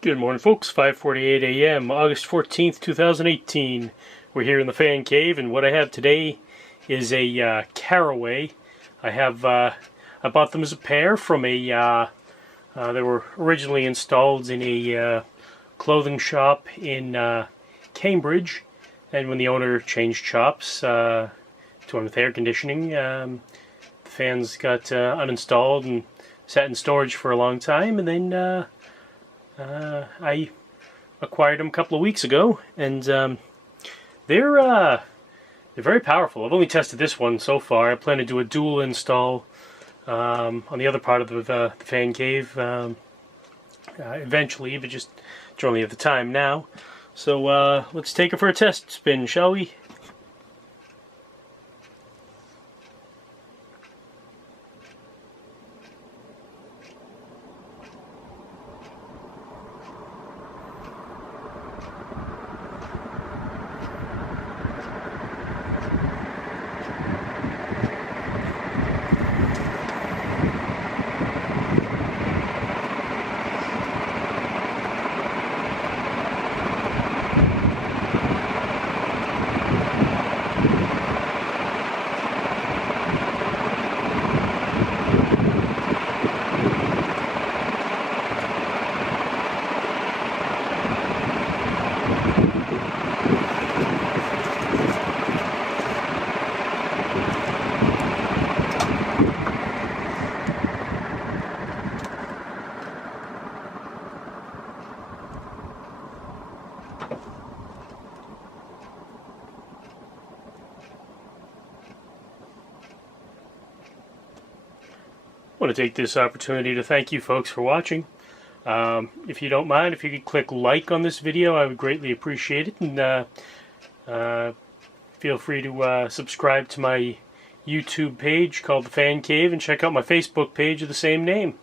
Good morning, folks. 5:48 a.m., August 14th, 2018. We're here in the fan cave, and what I have today is a Carroway. I bought them as a pair from they were originally installed in a clothing shop in Cambridge, and when the owner changed shops to one with air conditioning, the fans got uninstalled and sat in storage for a long time, and then I acquired them a couple of weeks ago, and they're very powerful. I've only tested this one so far. I plan to do a dual install on the other part of the fan cave eventually, but just don't really have the time now. So let's take it for a test spin, shall we? I want to take this opportunity to thank you folks for watching. If you don't mind, if you could click like on this video, I would greatly appreciate it. And feel free to subscribe to my YouTube page called The Fan Cave, and check out my Facebook page of the same name.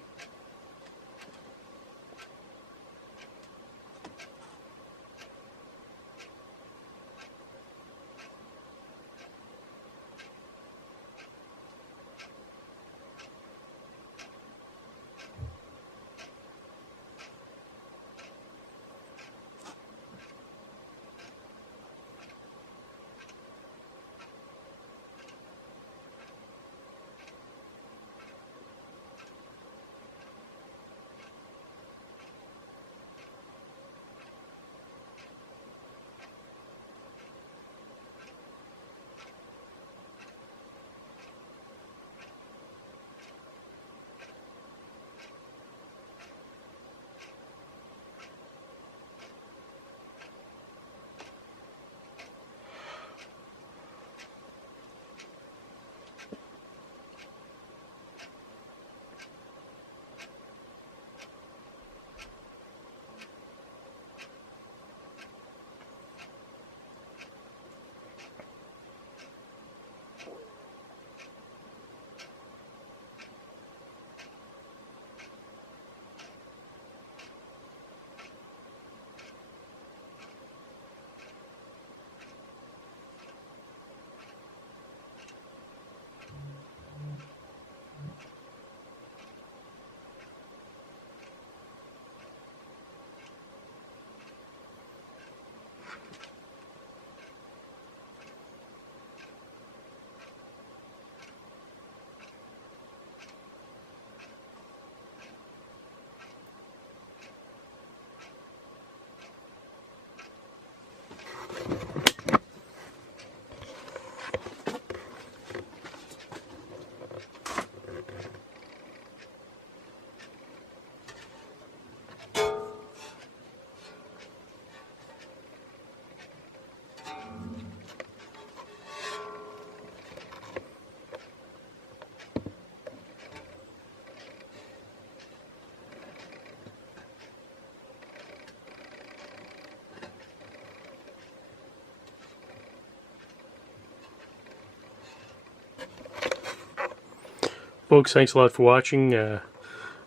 Folks, thanks a lot for watching.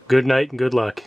Good night and good luck.